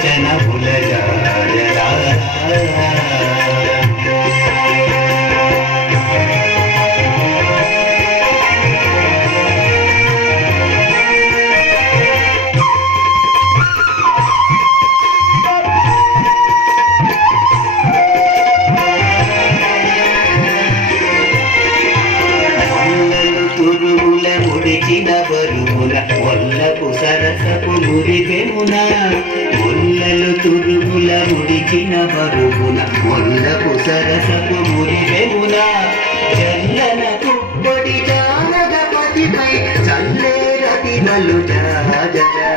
జనముల జాజరా ముడిచిన బరువున వల్లపు సరసపు మురిపెమున ముల్లలు తురుగుల ముడిచిన బరువున వల్లపు సరసపు మురిపెమున జల్లన కుప్పటి జానగపతిపై చల్లేరతివలు జాజరా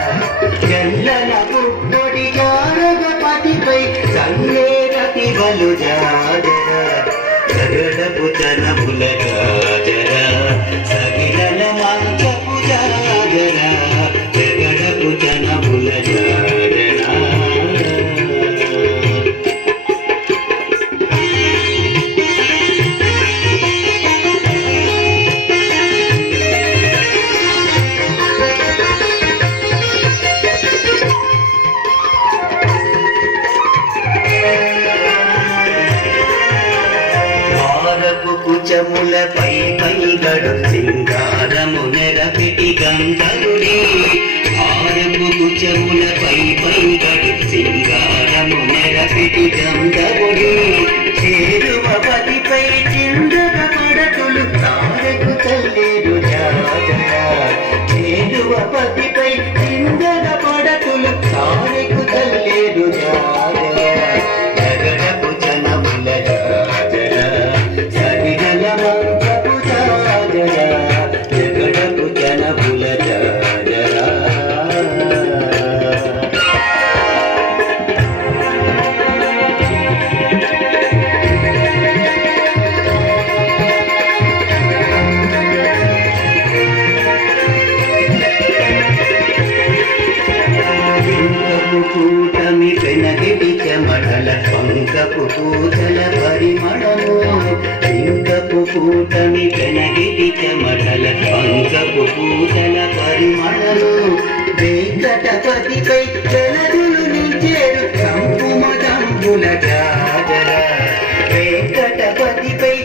జల్లన కుప్పటి జానగపతిపై చల్లేరతివలు జాజరా జగడపు జనముల జాజరా సగిలల మంచపు జాజరా జగడపు జనముల జాజరా కుచముల పై పై గడు సింగారము నెరపిటి గంధరుడి ఆరపు కుచముల పై పై గడు సింగారము నెరపిటి గంధరుడి చేరువ పతిపై చిందక పడతులు తారకు చల్లేరు జాజరా చేరువ పతిపై చిందక పడతులు తారకు చల్లేరు జాజరా జగడపు జనముల జాజరా జగడపు జనముల జాజరా కూటమి పెనగిటి చెమటల పంకపు పూజల పరిమళము ఇంకపు కూటమి పెనగిటి చెమటల పంకపు పూజల పరిమళము వెంకటపతిపై జలదులు నించేరు సంపుమ దంపుల జాజరా వెంకటపతిపై